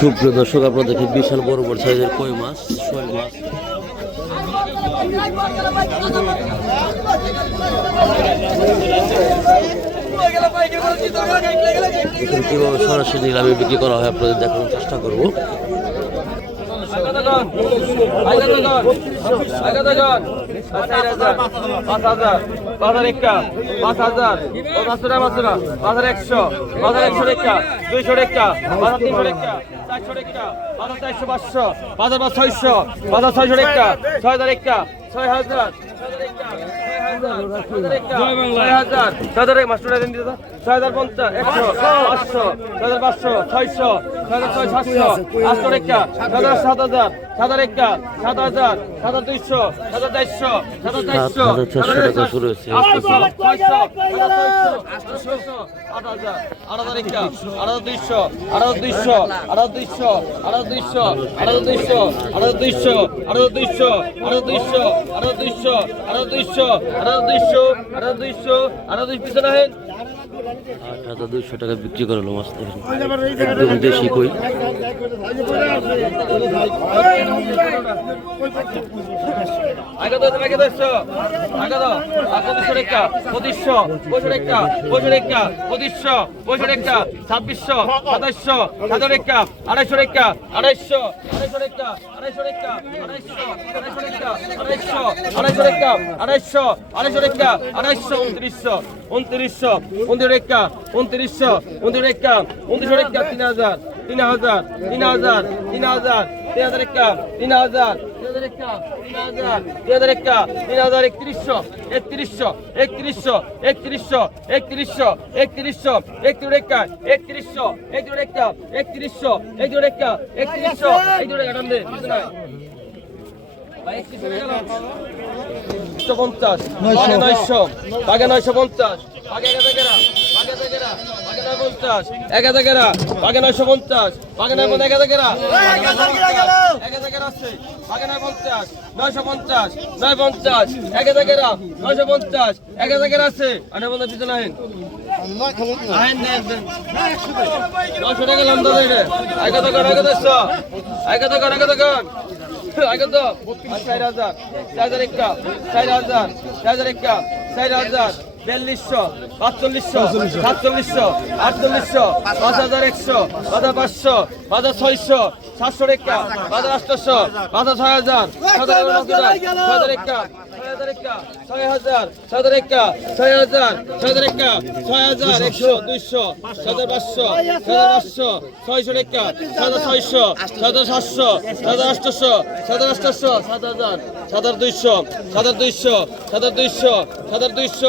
সুপ্রিয় দর্শক, আপনারা দেখেন বিশাল বড় বড় সাইজের কই মাছ শোল মাছ। কীভাবে সরাসরি নিলামে বিক্রি করা হয়, আপনাদের দেখানোর চেষ্টা করব। পাঁচ হাজার পাঁচ হাজার একটা পাঁচ হাজার পাঁচশো টাকা পাঁচশো টাকা পাঁচ হাজার একশো পাঁচ হাজার একশো টাকা দুইশো টাকা পাঁচ হাজার তিনশো টাকা চারশো টাকা পাঁচ হাজার চারশো পাঁচশো পাঁচ হাজার ছয়শো পাঁচ হাজার ছয়শো টাকা ছয় হাজার একটা ছয় হাজার ছয় হাজার ছয় হাজার মাস্টার দিন দিতে ছয় হাজার পঞ্চাশ একশো পাঁচশো ছয় হাজার পাঁচশো ছয়শো ছয় হাজার ছয় সাতশো আটশো রেখা সাত হাজার সাত হাজার সাত হাজার একটা সাত হাজার সাত হাজার দুইশো সাত হাজার চারশো সাত হাজার চারশো সাত হাজার চারশো ছয়শো আটশো আট হাজার আট হাজার একটা আট হাজার দুইশো আট হাজার দুইশো আট হাজার দুইশো আট হাজার দুইশো আট হাজার দুইশো আট হাজার দুইশো আট হাজার দুইশো আট হাজার দুইশো আট হাজার দুইশো আট হাজার দুইশো আট হাজার দুইশো আট হাজার দুইশো আট হাজার দুইশো পিছনে হেন আট হাজার দুশো টাকা বিক্রি করালো মাছ একদম দেশি কই ছাব্বিশশো আড়াইশো আড়াইশো আড়াইশো আড়াইশো আড়াইশো আড়াইশো আড়াইশো আড়াইশো রেখা আড়াইশো উনত্রিশশো উনত্রিশশো উনত্রিশ রেখা উনত্রিশশো উনত্রিশ রেখা উনত্রিশশো রেখা তিন হাজার তিন হাজার তিন হাজার তিন হাজার তিন হাজার রেখা তিন হাজার পঞ্চাশ আগে নয়শো পঞ্চাশ এক হাজার গেরা বাগে গেরা গেরা নয়শো পঞ্চাশ বাগে নয় এক হাজার গেরা এক হাজার গেরা আছে বাগে নয় পঞ্চাশ নয়শো পঞ্চাশ নয় পঞ্চাশ এক হাজার গেরা নয়শো পঞ্চাশ এক হাজার গেরা আছে আর নয় পঞ্চাশ পিছনে আহেন নয়শো টাকা লাম দাদা এক হাজার কর এক হাজার এক হাজার কর এক হাজার কর চার হাজার চার হাজার একটা চার হাজার চার হাজার একটা চার হাজার বিয়াল্লিশশো পাঁচচল্লিশশো সাতচল্লিশশো আটচল্লিশশো পাঁচ হাজার একশো পাঁচ হাজার পাঁচশো পাঁচ হাজার ছয়শো সাতশো রেখা পাঁচ হাজার আটশোশো পাঁচ হাজার ছয় হাজার ছয় হাজার একা ছয় হাজার একা ছয় হাজার একা ছয় হাজার ছয় হাজার একা ছয় হাজার একশো দুইশো ছয় হাজার পাঁচশো ছয় হাজার পাঁচশো ছয়শো রেখা ছয় হাজার ছয়শো ছয় হাজার সাতশো ছয় হাজার আটশোশো ছয় হাজার আটশোশো সাত হাজার সাত হাজার সাদার দুইশ সাদার দুইশ সাদার দুইশ সাদার দুইশ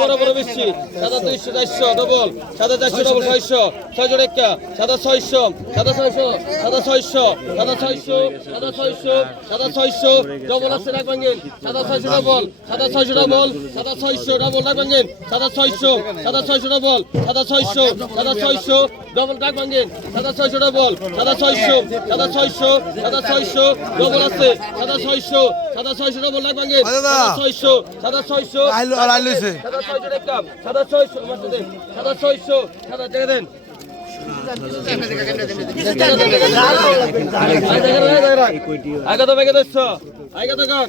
বড় বড় বেশি সাদা দুইশো চারশো ডবল সাদা চারশো ডবল ছয়শো ছয় জোড় একটা সাদা ছয়শো সাদা ছয়শো সাদা ছয়শো সাদা ছয়শো সাদা ছয়শো সাদা ছয়শো ডবল আছে রাখ ভাঙেন সাদা ছয়শো ডবল সাদা ছয়শো ডবল সাদা ছয়শো ডবল রাখ ভাঙেন সাদা ছয়শো সাদা ছয়শো ডবল সাদা ছয়শো সাদা ছয়শো ডবল ডাক ভাঙেন সাদা ছয়শো ডবল সাদা ছয়শো সাদা ছয়শো সাদা ছয়শো ডবল আছে সাদা ছয়শো সাদা ছয়শো ডবল ডাক ভাঙেন ছয়শো সাদা ছয়শো সাদা ছয়শো দেখতাম সাদা ছয়শো সাদা ছয়শো সাদা দেখে দেন আগে তো বেগে দেখছ আগে তো গান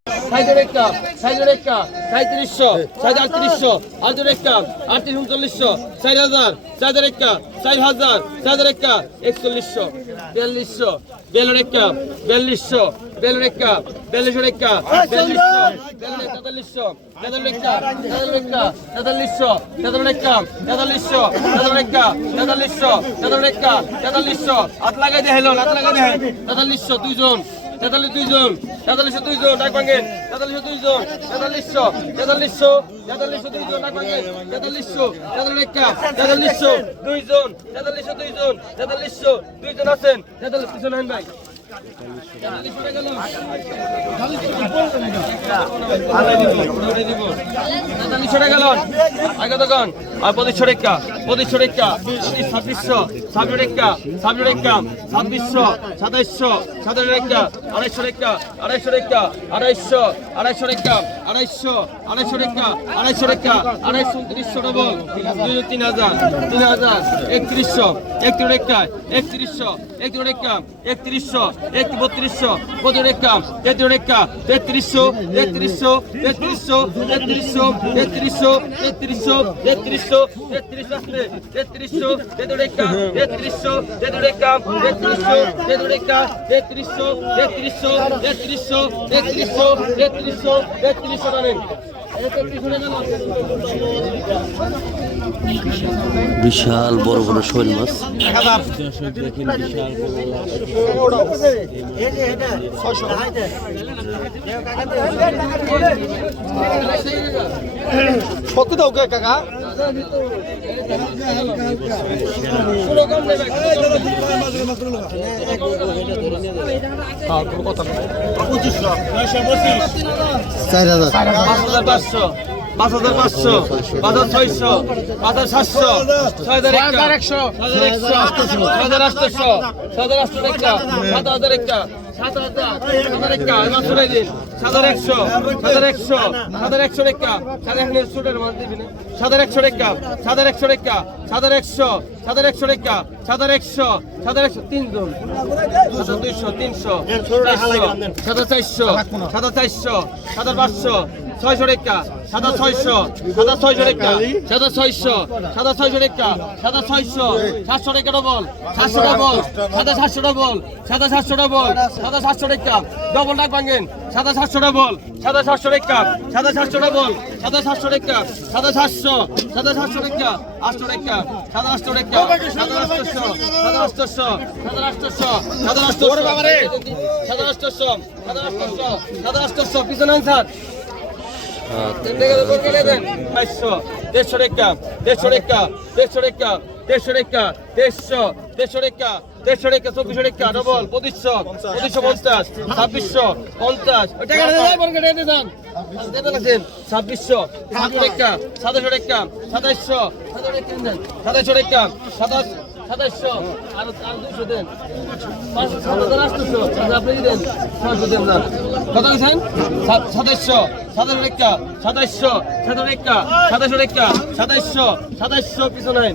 সাঁত্রিশ একটা সাঁত্রিশ একটা সাঁত্রিশশো সাঁত্রিশ আটত্রিশশো আটত্রিশ একটা, আটত্রিশ চার হাজার চার একটা চার হাজার চার একটা, একচল্লিশশো, বিয়াল্লিশশো, বিয়াল্লিশ একটা, বিয়াল্লিশশো, বিয়াল্লিশ একটা বিয়াল্লিশশো একটা, বিয়াল্লিশশো, বিয়াল্লিশ তেতাল্লিশশো তেতাল্লিশ একটা তেতাল্লিশশো তেতাল্লিশ একটা তেতাল্লিশশো তেতাল্লিশশো তেতাল্লিশ একটা তেতাল্লিশশো হাত লাগাই দিয়ে হেলো হাত লাগাই দিয়ে তেতাল্লিশ দুইজন তেতাল্লিশশো দুইজন ডাক ভাঙেন। তেতাল্লিশশো দুইজন তেতাল্লিশশো তেতাল্লিশশো তেতাল্লিশশো দুইজন ডাক ভাঙেন। তেতাল্লিশশো তেতাল্লিশ একটা তেতাল্লিশশো দুইজন তেতাল্লিশশো দুইজন তেতাল্লিশশো দুইজন আছেন। তেতাল্লিশ দুইজন ভাই। তেতাল্লিশ টাকা গেল আগে দোকান আর পঁচিশশো টাকা পঁচিশশো টাকা ছাব্বিশশো ছাব্বিশ টাকা ছাব্বিশ টাকা ছাব্বিশশো সাতাইশশো সাতাশ টাকা আড়াইশো টাকা আড়াইশো টাকা আড়াইশো আড়াইশো টাকা আড়াইশো আড়াইশো টাকা আড়াইশো টাকা আড়াইশো উনত্রিশশো ডবল দুই তিন একত্রিশ একটি বত্রিশশো বদর একা তেতর একা তেত্রিশশো তেত্রিশশো তেত্রিশশো তেত্রিশশো তেত্রিশশো তেত্রিশশো তেত্রিশশো তেত্রিশ আসলে তেত্রিশশো তেতর একা তেত্রিশশো তেতর একা তেত্রিশশো তেতর একা তেত্রিশশো তেত্রিশশো তেত্রিশশো তেত্রিশশো তেত্রিশশো তেত্রিশশো মানে বিশাল বড় বড় শৈল মাছ। কত দাও কাকা? চার হাজার পাঁচ হাজার পাঁচশো পাঁচ হাজার পাঁচশো পাঁচ হাজার ছয়শো পাঁচ হাজার সাতশো ছয় হাজার একশো ছয় হাজার একশো ছয় হাজার আটশোশো ছয় হাজার আটশো টাকা সাত হাজার একটা সাত একা এবার ছুটে দিন সাদার একশো সাদার একশো সাদার একশো রেখা সাদা এখানে ছুটের মাছ একশো রেখা সাদার একশো রেখা একশো সাদার একশো রেখা সাদার একশো সাদার একশো তিনজন সাদা দুইশো তিনশো সাদা চারশো সাদা চারশো সাদার পাঁচশো ছয়শো টাকা সাদা ছয়শো সাদা ছয়শো টাকা সাদা ছয়শো সাদা ছয়শো টাকা সাদা ছয়শো, সাতশো টাকা ডবল সাতশো ডবল সাদা সাতশো ডবল সাদা সাতশো ডবল সাদা সাতশো টাকা ডবল ডাক ভাঙেন, সাদা সাতশো ডবল সাদা সাতশো টাকা সাদা সাতশো ডবল সাদা সাতশো টাকা সাদা সাতশো সাদা সাতশো টাকা আটশো টাকা সাদা আটশো টাকা সাদা আটশোশো সাদা আটশোশো সাদা আটশোশো সাদা আটশোশো সাদা আটশোশো সাদা আটশোশো সাদা আটশোশো পিছনে আনসার। দেড়শো রেখা দেড়শো রেখা দেড়শো রেখা দেড়শো রেখা দেড়শো দেড়শো রেখা দেড়শো রেখা চব্বিশশো রেখা ডবল পঁচিশশো পঁচিশশো পঞ্চাশ ছাব্বিশশো পঞ্চাশ ছাব্বিশশো সাতশো রেখা সাতাশশো রেখা সাতাইশশো সাতাইশশো রেখা সাতাশ সাতাশশো আর আর দুশো দেন। হাজার আটশোশো আপনি দেন? না। কত দিয়েছেন সাতাশশো। সাতাশো একটা সাতাশশো। সাতাশো একটা সাতাশশো একটা সাতাশশো। সাতাশশো পিছনে।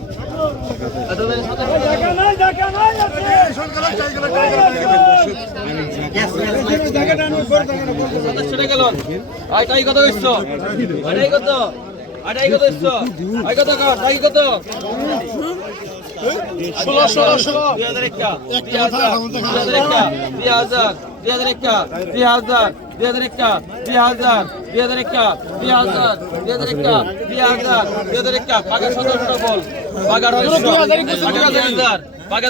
সাতাশশো টাকা। লোন। আটাই কত কত? আটাই কত এসছো কত আই কত? ষোলো ষোলো ষোলো। দুই হাজার একটা দুই হাজার দুই হাজার দুই হাজার একটা দুই হাজার দুই হাজার একটা দুই হাজার দুই একটা দুই হাজার দুই হাজার একটা হাজার দুই হাজার দুই হাজার পাকা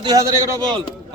বল।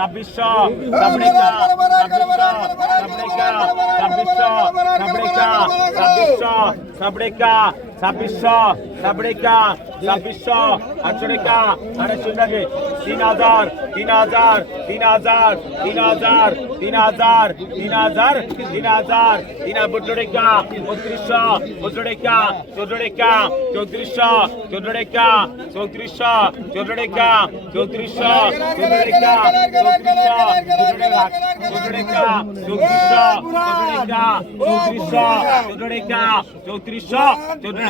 ছাব্বিশশো ছাব্বিশশো ছাব্বিশশো ছাব্বিশশো ছাব্বিশশো ছাব্বিশশো ছাব্বিশশো সাবড়িকা ছাব্বিশশো আটশোরিকা আড়াইশো টাকা তিন হাজার তিন হাজার তিন হাজার তিন হাজার তিন হাজার তিন হাজার তিন হাজার, তিন বুটরিকা বত্রিশশো বুটরিকা চৌধুরিকা চৌত্রিশশো চৌধুরিকা চৌত্রিশশো চৌধুরিকা চৌত্রিশশো চৌধুরিকা চৌত্রিশশো চৌধুরিকা চৌত্রিশশো চৌধুরিকা চৌত্রিশশো চৌধুরিকা চৌত্রিশশো চৌধুরিকা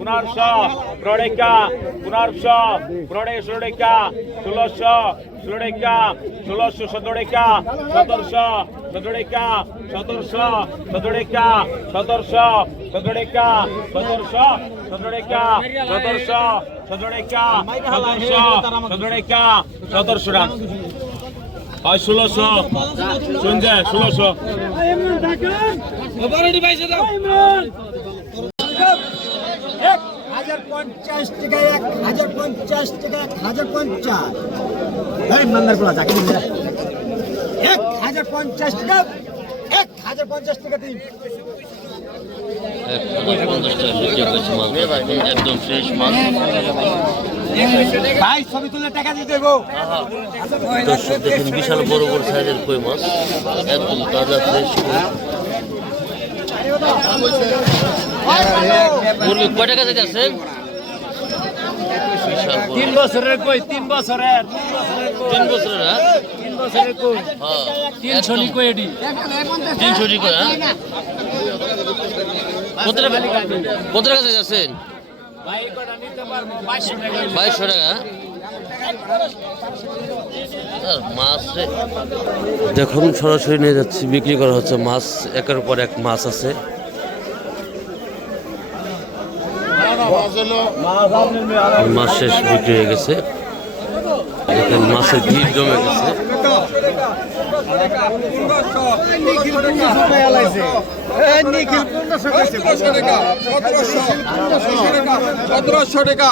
পনেরোশো পনেরো টাকা পনেরোশো পনেরো টাকা ষোলো টাকা ষোলোশো ষোলো টাকা ষোলোশো সতেরো টাকা সতেরোশো সতেরো টাকা সতেরোশো সতেরো টাকা সতেরোশো সতেরো টাকা সতেরোশো সতেরো টাকা সতেরোশো সতেরো সতেরোশো সতেরো সতেরোশো টাকা হয় ষোলোশো শুনছে ষোলোশো। এক হাজার পঞ্চাশ টাকা এক হাজার পঞ্চাশ টাকা এক হাজার পঞ্চাশ। এই মান্দারগুলা যাকে এক হাজার পঞ্চাশ টাকা এক হাজার পঞ্চাশ টাকা দিন। একদম ফ্রেশ মাছ ভাই ছবি তুলে টাকা দিয়ে দেবো। দর্শক দেখুন বিশাল বড় বড় সাইজের কই মাছ। একদম তাজা ফ্রেশ মুরগি কয় টাকা দিতে আছেন তিন বছরের কই তিন বছরের তিন বছরের হ্যাঁ? তিন বছরের কই। হ্যাঁ তিনশো তিনশো হ্যাঁ? কত টাকা? কত টাকা বাইশশো টাকা। টাকা দেখুন সরাসরি নিয়ে যাচ্ছি বিক্রি করা হচ্ছে মাছ একের পর এক মাছ আছে। মাছ শেষ বিক্রি হয়ে গেছে। দেখেন মাছের ভিড় জমে গেছে। সতেরোশো টাকা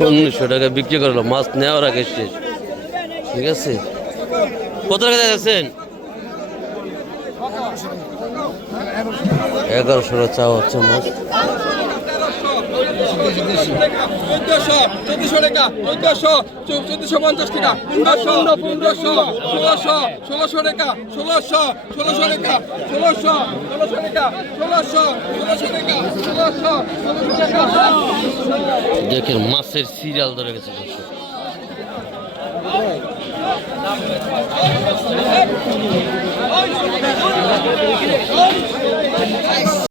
উনিশশো টাকা বিক্রি করল মাছ নেওয়ার আগে শেষ। ঠিক আছে? কত টাকা যাচ্ছেন? এগারোশো চাওয়া হচ্ছে মাছ চোদ্দশো চোদ্দশো টাকা চোদ্দশো চোদ্দশো পঞ্চাশ টাকা। পনেরোশো পনেরোশো ষোলোশো ষোলোশো টাকা ষোলোশো ষোলোশো টাকা ষোলোশো ষোলোশো টাকা ষোলোশো ষোলোশো টাকা ষোলোশো ষোলোশো টাকা। দেখেন মাছের সিরিয়াল ধরে গেছে দর্শক